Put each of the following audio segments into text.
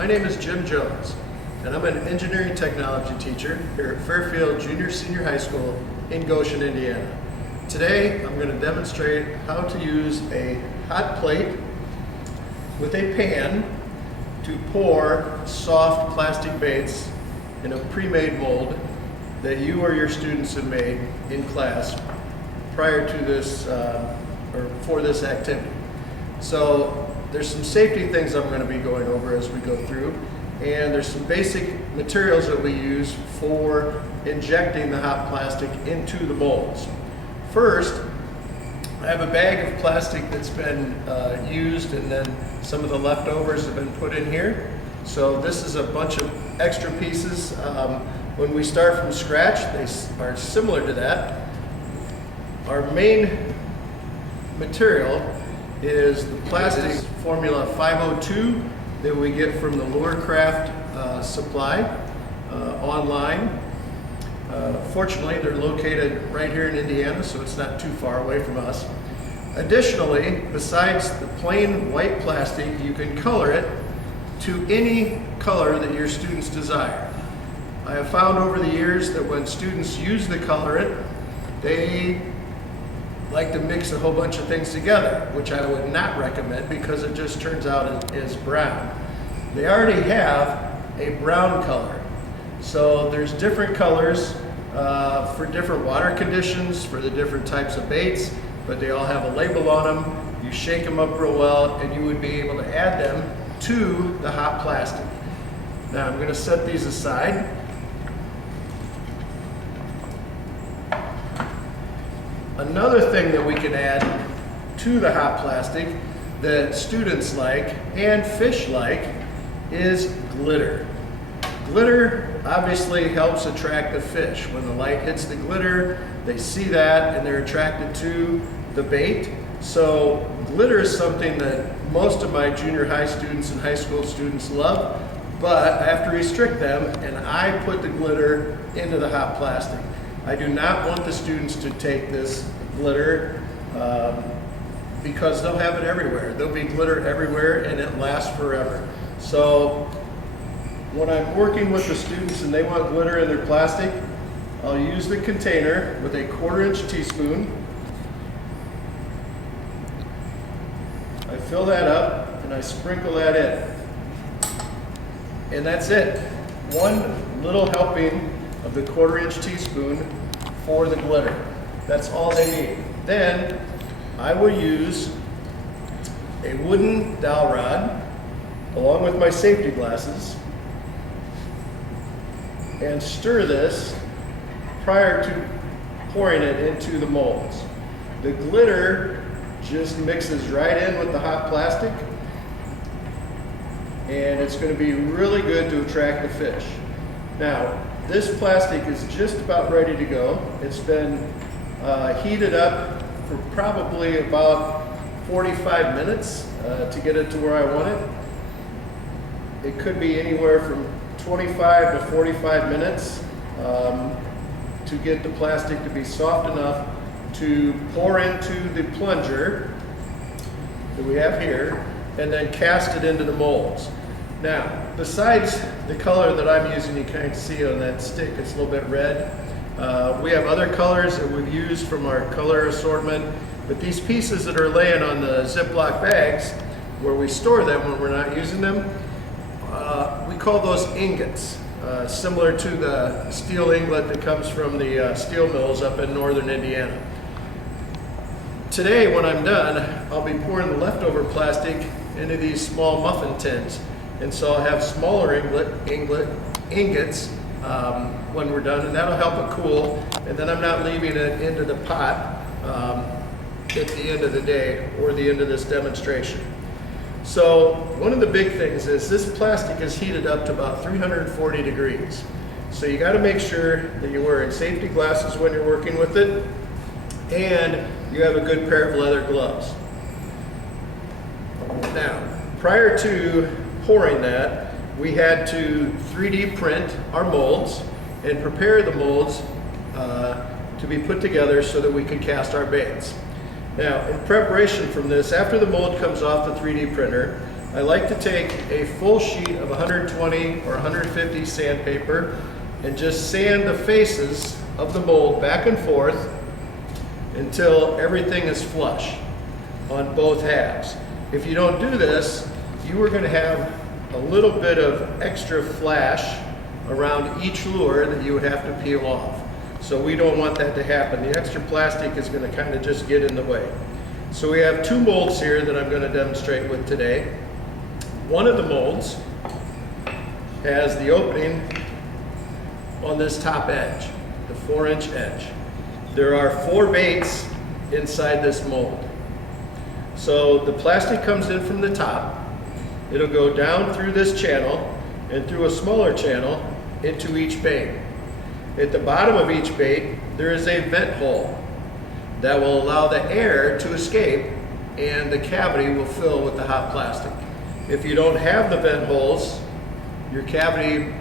My name is Jim Jones, and I'm an engineering technology teacher here at Fairfield Junior Senior High School in Goshen, Indiana. Today, I'm going to demonstrate how to use a hot plate with a pan to pour soft plastic baits in a pre-made mold that you or your students have made in class prior to this or for this activity. So there's some safety things I'm going to be going over as we go through, and there's some basic materials that we use for injecting the hot plastic into the molds. First, I have a bag of plastic that's been used, and then some of the leftovers have been put in here. So this is a bunch of extra pieces. When we start from scratch, they are similar to that. Our main material is the plastic Formula 502 that we get from the Lure-Craft supply online. Fortunately, they're located right here in Indiana, so it's not too far away from us. Additionally, besides the plain white plastic, you can color it to any color that your students desire. I have found over the years that when students use the colorant, they like to mix a whole bunch of things together, which I would not recommend because it just turns out as brown. They already have a brown color. So there's different colors for different water conditions, for the different types of baits, but they all have a label on them. You shake them up real well, and you would be able to add them to the hot plastic. Now I'm going to set these aside. Another thing that we can add to the hot plastic that students like and fish like is glitter. Glitter obviously helps attract the fish. When the light hits the glitter, they see that and they're attracted to the bait. So glitter is something that most of my junior high students and high school students love, but I have to restrict them, and I put the glitter into the hot plastic. I do not want the students to take this glitter because they'll have it everywhere. There'll be glitter everywhere and it lasts forever. So when I'm working with the students and they want glitter in their plastic, I'll use the container with a 1/4-inch teaspoon. I fill that up and I sprinkle that in. And that's it. One little helping of the 1/4-inch teaspoon for the glitter. That's all they need. Then I will use a wooden dowel rod along with my safety glasses and stir this prior to pouring it into the molds. The glitter just mixes right in with the hot plastic, and it's going to be really good to attract the fish. Now, this plastic is just about ready to go. It's been heated up for probably about 45 minutes to get it to where I want it. It could be anywhere from 25 to 45 minutes to get the plastic to be soft enough to pour into the plunger that we have here and then cast it into the molds. Now, besides the color that I'm using, you kind of see on that stick, it's a little bit red. We have other colors that we've used from our color assortment, but these pieces that are laying on the Ziploc bags where we store them when we're not using them, we call those ingots, similar to the steel inglet that comes from the steel mills up in northern Indiana. Today, when I'm done, I'll be pouring the leftover plastic into these small muffin tins. And so I'll have smaller ingots when we're done, and that'll help it cool. And then I'm not leaving it into the pot at the end of the day or the end of this demonstration. So one of the big things is this plastic is heated up to about 340 degrees. So you got to make sure that you're wearing safety glasses when you're working with it, and you have a good pair of leather gloves. Now, prior to pouring that, we had to 3D print our molds and prepare the molds to be put together so that we could cast our baits. Now, in preparation from this, after the mold comes off the 3D printer, I like to take a full sheet of 120 or 150 sandpaper and just sand the faces of the mold back and forth until everything is flush on both halves. If you don't do this, you are going to have a little bit of extra flash around each lure that you would have to peel off. So we don't want that to happen. The extra plastic is going to kind of just get in the way. So we have two molds here that I'm going to demonstrate with today. One of the molds has the opening on this top edge, the 4-inch edge. There are 4 baits inside this mold. So the plastic comes in from the top. It'll go down through this channel and through a smaller channel into each bait. At the bottom of each bait, there is a vent hole that will allow the air to escape and the cavity will fill with the hot plastic. If you don't have the vent holes, your cavity,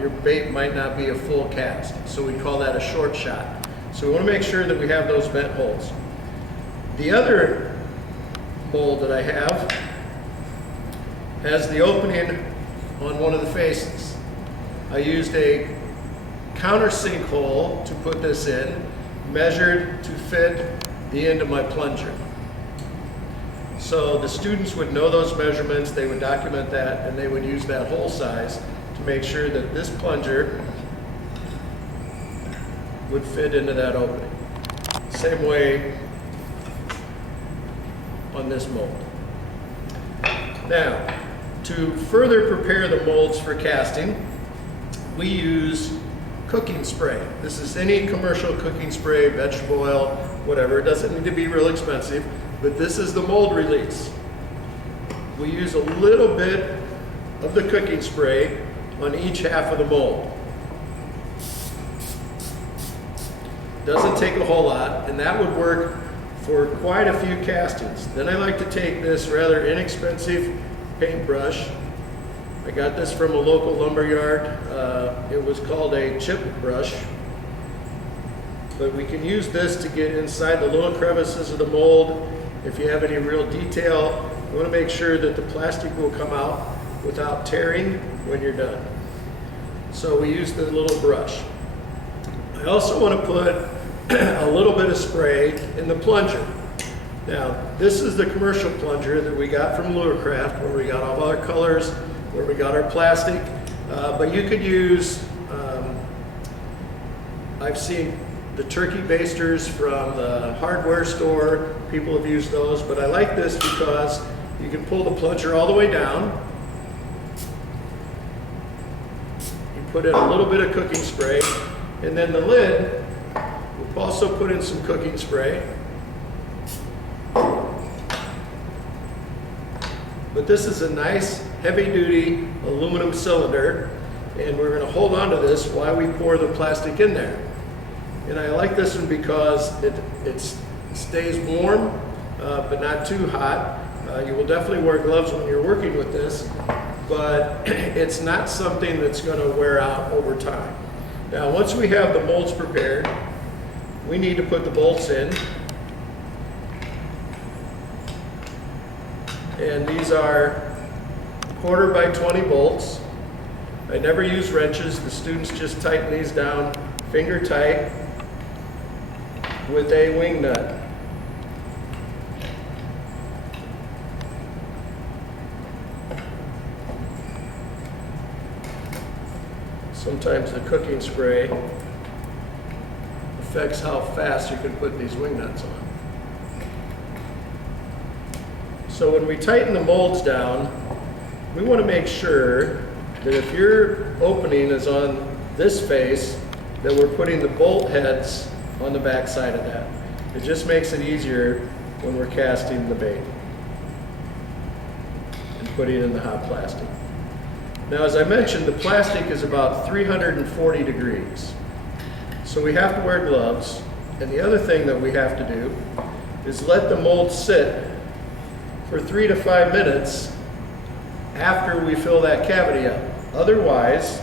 your bait might not be a full cast. So we call that a short shot. So we want to make sure that we have those vent holes. The other mold that I have has the opening on one of the faces. I used a countersink hole to put this in, measured to fit the end of my plunger. So the students would know those measurements, they would document that, and they would use that hole size to make sure that this plunger would fit into that opening. Same way on this mold. Now, to further prepare the molds for casting, we use cooking spray. This is any commercial cooking spray, vegetable oil, whatever. It doesn't need to be real expensive, but this is the mold release. We use a little bit of the cooking spray on each half of the mold. Doesn't take a whole lot, and that would work for quite a few castings. Then I like to take this rather inexpensive paintbrush. I got this from a local lumber yard. It was called a chip brush. But we can use this to get inside the little crevices of the mold. If you have any real detail, you want to make sure that the plastic will come out without tearing when you're done. So we use the little brush. I also want to put a little bit of spray in the plunger. Now, this is the commercial plunger that we got from Lurecraft, where we got all our colors, where we got our plastic, but you could use, I've seen the turkey basters from the hardware store. People have used those, but I like this because you can pull the plunger all the way down. You put in a little bit of cooking spray, and then the lid, we'll also put in some cooking spray. But this is a nice heavy-duty aluminum cylinder, and we're going to hold on to this while we pour the plastic in there. And I like this one because it stays warm, but not too hot. You will definitely wear gloves when you're working with this, but it's not something that's going to wear out over time. Now, once we have the molds prepared, we need to put the bolts in. And these are 1/4 by 20 bolts. I never use wrenches. The students just tighten these down finger tight with a wing nut. Sometimes the cooking spray affects how fast you can put these wing nuts on. So when we tighten the molds down, we want to make sure that if your opening is on this face, that we're putting the bolt heads on the back side of that. It just makes it easier when we're casting the bait and putting in the hot plastic. Now, as I mentioned, the plastic is about 340 degrees. So we have to wear gloves. And the other thing that we have to do is let the mold sit for 3 to 5 minutes after we fill that cavity up. Otherwise,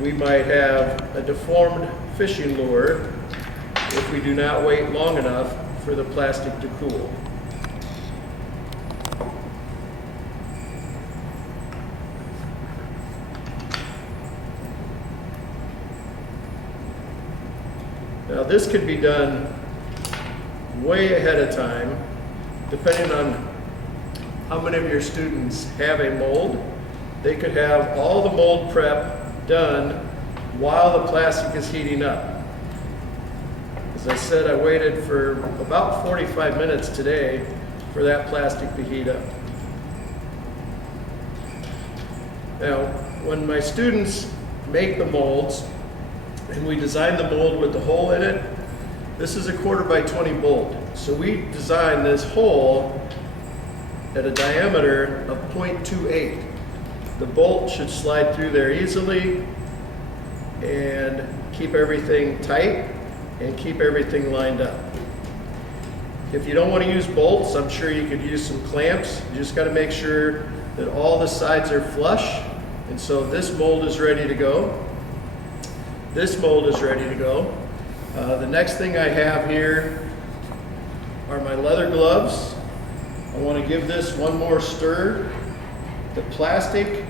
we might have a deformed fishing lure if we do not wait long enough for the plastic to cool. this could be done way ahead of time, depending on how many of your students have a mold. They could have all the mold prep done while the plastic is heating up. As I said, I waited for about 45 minutes today for that plastic to heat up. Now, when my students make the molds, and we design the mold with the hole in it, this is a 1/4 by 20 bolt. So we designed this hole at a diameter of 0.28. The bolt should slide through there easily and keep everything tight and keep everything lined up. If you don't want to use bolts, I'm sure you could use some clamps. You just got to make sure that all the sides are flush. And so this mold is ready to go. This mold is ready to go. The next thing I have here are my leather gloves. I want to give this one more stir. The plastic,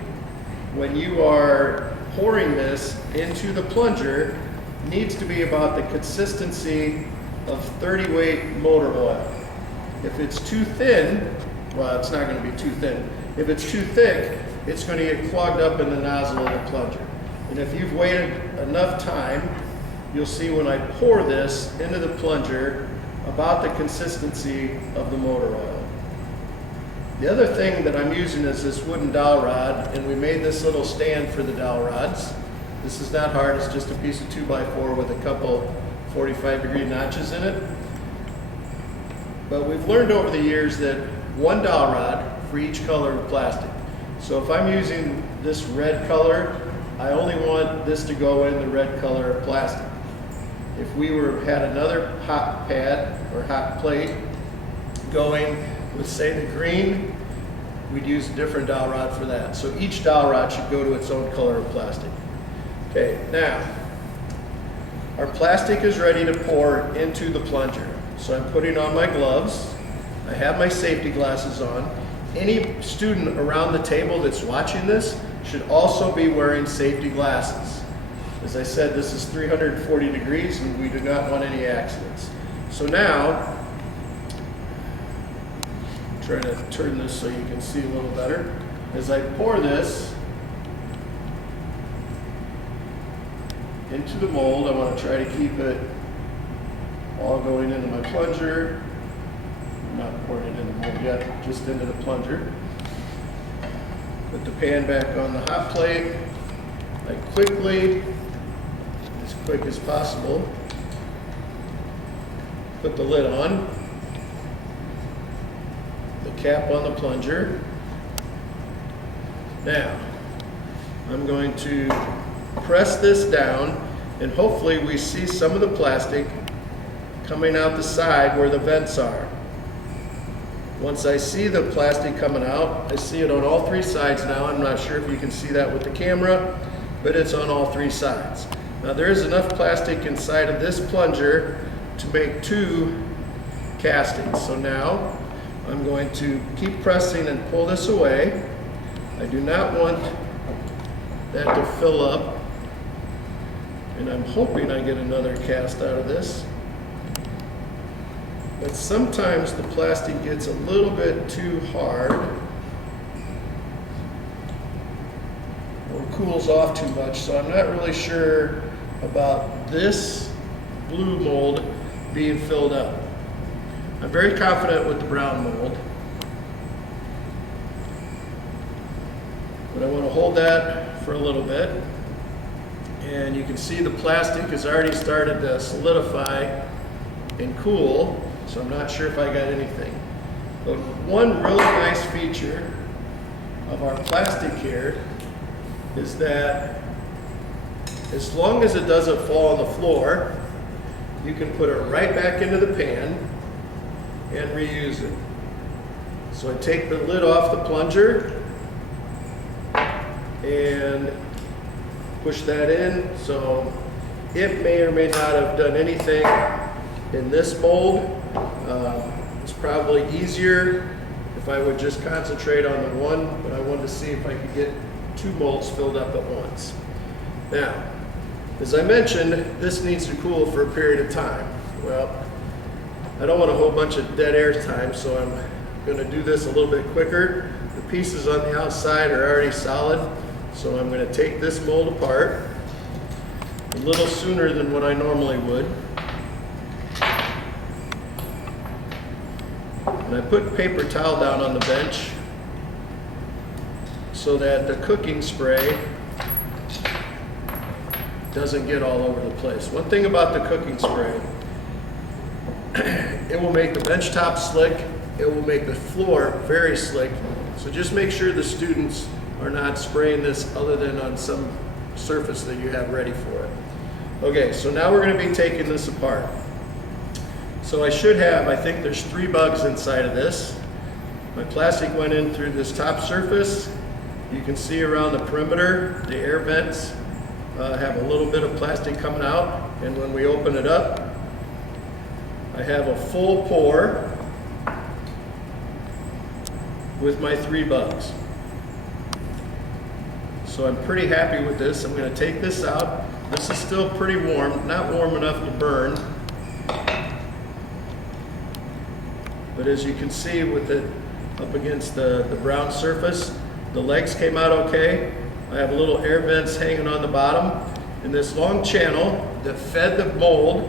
when you are pouring this into the plunger, needs to be about the consistency of 30 weight motor oil. If it's too thin, well, it's not going to be too thin. If it's too thick, it's going to get clogged up in the nozzle of the plunger. And if you've waited enough time, you'll see when I pour this into the plunger about the consistency of the motor oil. The other thing that I'm using is this wooden dowel rod, and we made this little stand for the dowel rods. This is not hard, it's just a piece of 2x4 with a couple 45-degree notches in it. But we've learned over the years that one dowel rod for each color of plastic. So if I'm using this red color, I only want this to go in the red color of plastic. If we had another hot pad or hot plate going with, say, the green, we'd use a different dowel rod for that. So each dowel rod should go to its own color of plastic. Okay, now, our plastic is ready to pour into the plunger. So I'm putting on my gloves. I have my safety glasses on. Any student around the table that's watching this should also be wearing safety glasses. As I said, this is 340 degrees and we do not want any accidents. So now, I'm trying to turn this so you can see a little better. As I pour this into the mold, I want to try to keep it all going into my plunger. I'm not pouring it in the mold yet, just into the plunger. Put the pan back on the hot plate. I quickly, as quick as possible, put the lid on, the cap on the plunger. Now, I'm going to press this down, and hopefully we see some of the plastic coming out the side where the vents are. Once I see the plastic coming out, I see it on all three sides now. I'm not sure if you can see that with the camera, but it's on all three sides. Now there is enough plastic inside of this plunger to make 2 castings. So now I'm going to keep pressing and pull this away. I do not want that to fill up, and I'm hoping I get another cast out of this. But sometimes the plastic gets a little bit too hard or cools off too much, so I'm not really sure about this blue mold being filled up. I'm very confident with the brown mold, but I want to hold that for a little bit. And you can see the plastic has already started to solidify and cool. So I'm not sure if I got anything. But one really nice feature of our plastic here is that as long as it doesn't fall on the floor, you can put it right back into the pan and reuse it. So I take the lid off the plunger and push that in. So it may or may not have done anything in this mold. It's probably easier if I would just concentrate on the one, but I wanted to see if I could get 2 molds filled up at once. Now, As I mentioned, this needs to cool for a period of time. Well, I don't want a whole bunch of dead air time, so I'm going to do this a little bit quicker. The pieces on the outside are already solid, so I'm going to take this mold apart a little sooner than what I normally would. And I put paper towel down on the bench so that the cooking spray doesn't get all over the place. One thing about the cooking spray, it will make the bench top slick, it will make the floor very slick, so just make sure the students are not spraying this other than on some surface that you have ready for it. Okay, so now we're going to be taking this apart. So I think there's 3 bugs inside of this. My plastic went in through this top surface. You can see around the perimeter, the air vents have a little bit of plastic coming out, and when we open it up, I have a full pour with my 3 bugs. So I'm pretty happy with this. I'm going to take this out. This is still pretty warm, not warm enough to burn. But as you can see with it up against the brown surface, the legs came out okay. I have little air vents hanging on the bottom. And this long channel that fed the mold,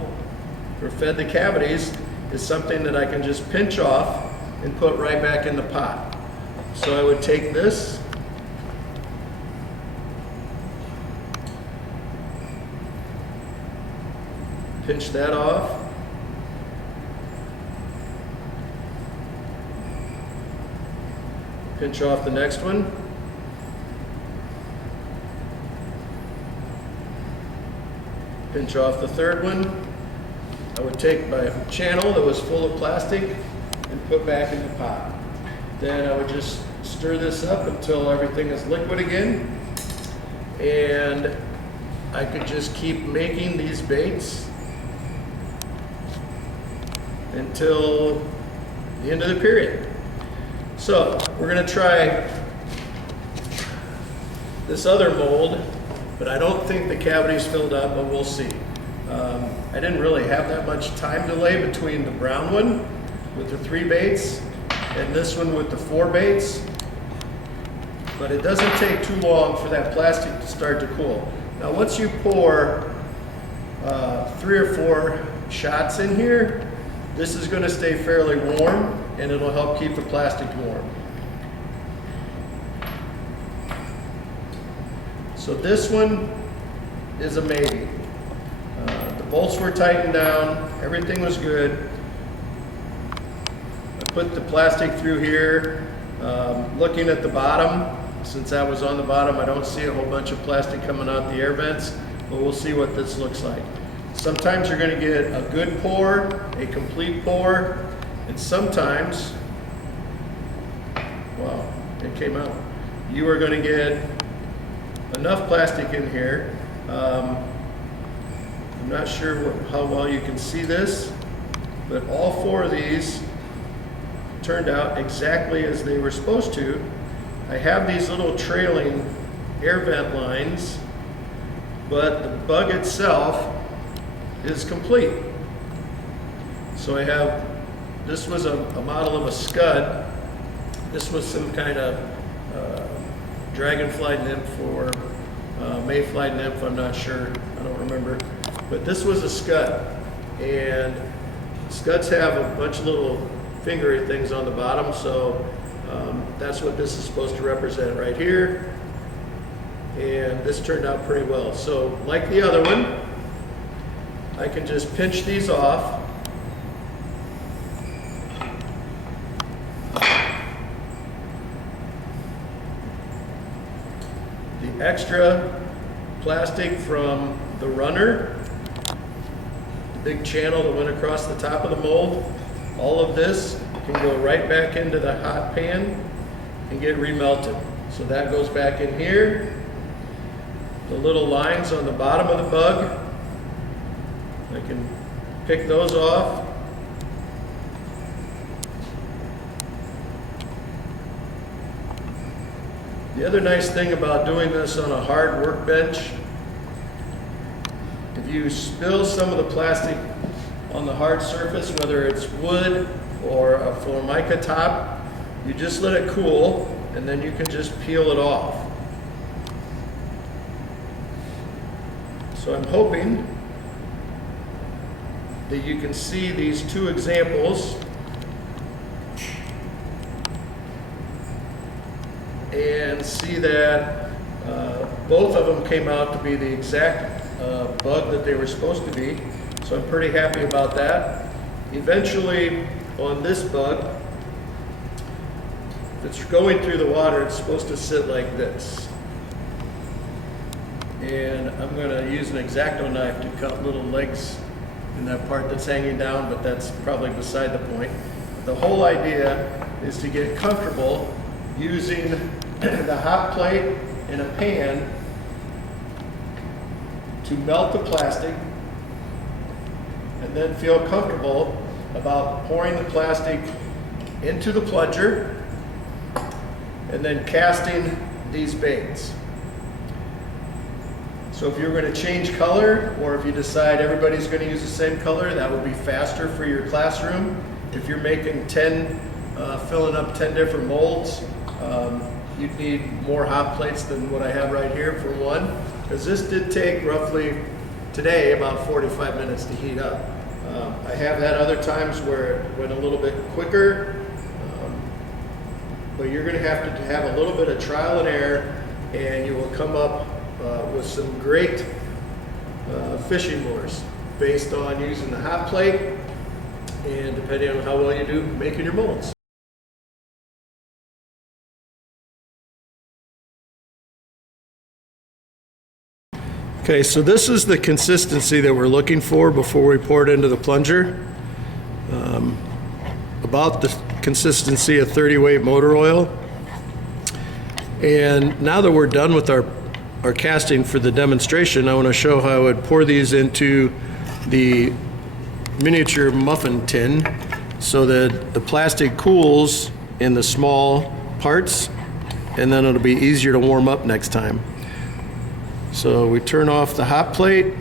or fed the cavities, is something that I can just pinch off and put right back in the pot. So I would take this, pinch that off, pinch off the next one, pinch off the third one. I would take my channel that was full of plastic and put back in the pot. Then I would just stir this up until everything is liquid again, and I could just keep making these baits until the end of the period. So we're going to try this other mold, but I don't think the cavity's filled up, but we'll see. I didn't really have that much time delay between the brown one with the 3 baits and this one with the 4 baits, but it doesn't take too long for that plastic to start to cool. Now once you pour 3 or 4 shots in here, this is going to stay fairly warm and it'll help keep the plastic warm. So this one is a maybe. The bolts were tightened down, everything was good. I put the plastic through here. Looking at the bottom, since that was on the bottom, I don't see a whole bunch of plastic coming out the air vents, but we'll see what this looks like. Sometimes you're going to get a good pour, a complete pour, and sometimes, wow, it came out. You are going to get enough plastic in here. I'm not sure how well you can see this, but all 4 of these turned out exactly as they were supposed to. I have these little trailing air vent lines, but the bug itself is complete. So I have, this was a model of a scud. This was some kind of dragonfly nymph or mayfly nymph, I'm not sure, I don't remember. But this was a scud, and scuds have a bunch of little fingery things on the bottom, so that's what this is supposed to represent right here. And this turned out pretty well. So like the other one, I can just pinch these off. The extra plastic from the runner, the big channel that went across the top of the mold, all of this can go right back into the hot pan and get remelted. So that goes back in here. The little lines on the bottom of the bug, I can pick those off. The other nice thing about doing this on a hard workbench you spill some of the plastic on the hard surface, whether it's wood or a Formica top, you just let it cool and then you can just peel it off. So I'm hoping that you can see these two examples and see that both of them came out to be the exact bug that they were supposed to be. So I'm pretty happy about that. Eventually, on this bug, if it's going through the water, it's supposed to sit like this. And I'm going to use an X-Acto knife to cut little legs in that part that's hanging down, but that's probably beside the point. The whole idea is to get comfortable using the hot plate in a pan to melt the plastic, and then feel comfortable about pouring the plastic into the plunger and then casting these baits. So if you're going to change color, or if you decide everybody's going to use the same color, that would be faster for your classroom. If you're making filling up 10 different molds, you'd need more hot plates than what I have right here for one, because this did take roughly today about 45 minutes to heat up. I have had other times where it went a little bit quicker, but you're going to have a little bit of trial and error, and you will come up with some great fishing lures based on using the hot plate and depending on how well you do making your molds. Okay, so this is the consistency that we're looking for before we pour it into the plunger. About the consistency of 30-weight motor oil. And now that we're done with our casting for the demonstration, I want to show how I would pour these into the miniature muffin tin so that the plastic cools in the small parts, and then it'll be easier to warm up next time. So we turn off the hot plate.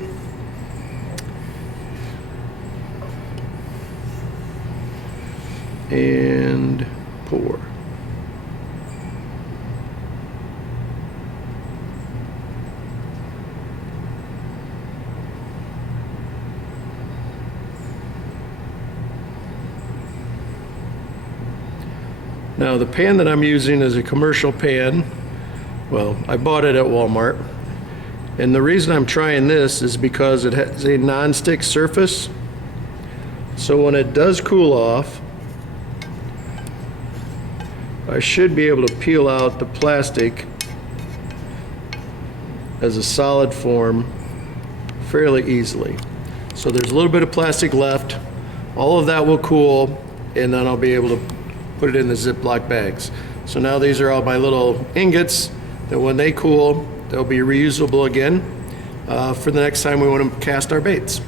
And pour. Now the pan that I'm using is a commercial pan. Well, I bought it at Walmart. And the reason I'm trying this is because it has a non-stick surface. So when it does cool off, I should be able to peel out the plastic as a solid form fairly easily. So there's a little bit of plastic left. All of that will cool, and then I'll be able to put it in the Ziploc bags. So now these are all my little ingots that when they cool, they'll be reusable again for the next time we want to cast our baits.